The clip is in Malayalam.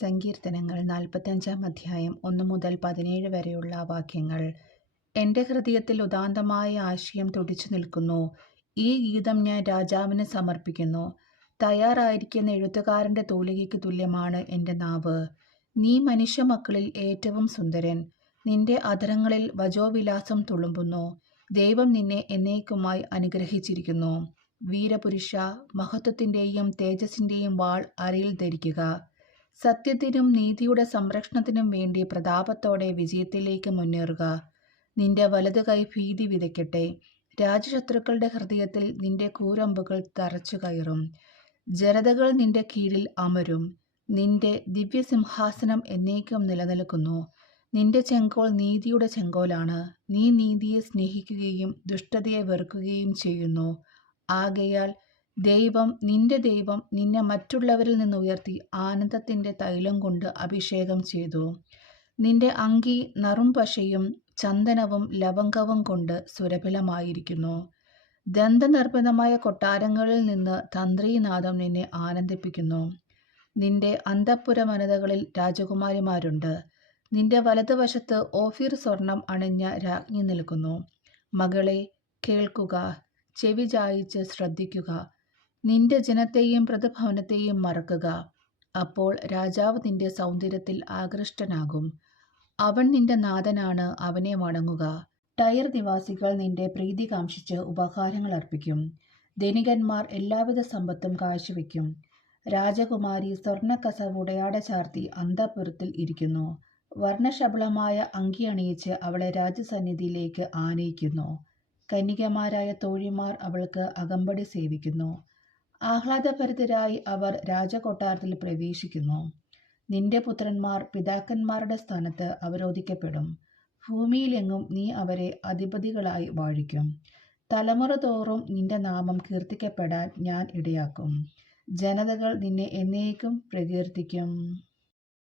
സങ്കീർത്തനങ്ങൾ 45 അധ്യായം 1 മുതൽ 17 വരെയുള്ള വാക്യങ്ങൾ. എൻ്റെ ഹൃദയത്തിൽ ഉദാന്തമായ ആശയം തുടിച്ചു നിൽക്കുന്നു. ഈ ഗീതം ഞാൻ രാജാവിന് സമർപ്പിക്കുന്നു. തയ്യാറായിരിക്കുന്ന എഴുത്തുകാരൻ്റെ തൂലികയ്ക്ക് തുല്യമാണ് എൻ്റെ നാവ്. നീ മനുഷ്യമക്കളിൽ ഏറ്റവും സുന്ദരൻ. നിന്റെ അധരങ്ങളിൽ വചോവിലാസം തുളുമ്പുന്നു. ദൈവം നിന്നെ എന്നേക്കുമായി അനുഗ്രഹിച്ചിരിക്കുന്നു. വീരപുരുഷ, മഹത്വത്തിൻ്റെയും തേജസ്സിൻ്റെയും വാൾ അരയിൽ ധരിക്കുക. സത്യത്തിനും നീതിയുടെ സംരക്ഷണത്തിനും വേണ്ടി പ്രതാപത്തോടെ വിജയത്തിലേക്ക് മുന്നേറുക. നിന്റെ വലതു കൈ ഭീതി വിതയ്ക്കട്ടെ. രാജശത്രുക്കളുടെ ഹൃദയത്തിൽ നിന്റെ കൂരമ്പുകൾ തറച്ചു കയറും. ജനതകൾ നിന്റെ കീഴിൽ അമരും. നിന്റെ ദിവ്യസിംഹാസനം എന്നേക്കും നിലനിൽക്കുന്നു. നിന്റെ ചെങ്കോൽ നീതിയുടെ ചെങ്കോലാണ്. നീ നീതിയെ സ്നേഹിക്കുകയും ദുഷ്ടതയെ വെറുക്കുകയും ചെയ്യുന്നു. ആകയാൽ ദൈവം നിന്നെ മറ്റുള്ളവരിൽ നിന്ന് ഉയർത്തി ആനന്ദത്തിൻ്റെ തൈലം കൊണ്ട് അഭിഷേകം ചെയ്തു. നിന്റെ അങ്കി നറുംപശയും ചന്ദനവും ലവംഗവും കൊണ്ട് സുരഭിലമായിരിക്കുന്നു. ദന്തനിർമ്മിതമായ കൊട്ടാരങ്ങളിൽ നിന്ന് തന്ത്രീനാദം നിന്നെ ആനന്ദിപ്പിക്കുന്നു. നിന്റെ അന്തഃപുര വനിതകളിൽ രാജകുമാരിമാരുണ്ട്. നിന്റെ വലതുവശത്ത് ഓഫീർ സ്വർണം അണിഞ്ഞ രാജ്ഞി നിൽക്കുന്നു. മകളെ, കേൾക്കുക, ചെവി ചായിച്ച് ശ്രദ്ധിക്കുക. നിന്റെ ജനത്തെയും പ്രതിഭവനത്തെയും മറക്കുക. അപ്പോൾ രാജാവ് നിന്റെ സൗന്ദര്യത്തിൽ ആകൃഷ്ടനാകും. അവൻ നിന്റെ നാഥനാണ്, അവനെ വണങ്ങുക. ടയർ നിവാസികൾ നിന്റെ പ്രീതി കാംക്ഷിച്ച് ഉപഹാരങ്ങൾ അർപ്പിക്കും. ധനികന്മാർ എല്ലാവിധ സമ്പത്തും കാഴ്ചവെക്കും. രാജകുമാരി സ്വർണ്ണക്കസവ് ഉടയാട ചാർത്തി അന്തഃപുരത്തിൽ ഇരിക്കുന്നു. വർണ്ണശബളമായ അങ്കി അണിയിച്ച് അവളെ രാജസന്നിധിയിലേക്ക് ആനയിക്കുന്നു. കന്യകമാരായ തോഴിമാർ അവൾക്ക് അകമ്പടി സേവിക്കുന്നു. ആഹ്ലാദഭരിതരായി അവർ രാജകൊട്ടാരത്തിൽ പ്രവേശിക്കുന്നു. നിന്റെ പുത്രന്മാർ പിതാക്കന്മാരുടെ സ്ഥാനത്ത് അവരോധിക്കപ്പെടും. ഭൂമിയിലെങ്ങും നീ അവരെ അധിപതികളായി വാഴിക്കും. തലമുറ തോറും നിന്റെ നാമം കീർത്തിക്കപ്പെടാൻ ഞാൻ ഇടയാക്കും. ജനതകൾ നിന്നെ എന്നേക്കും പ്രകീർത്തിക്കും.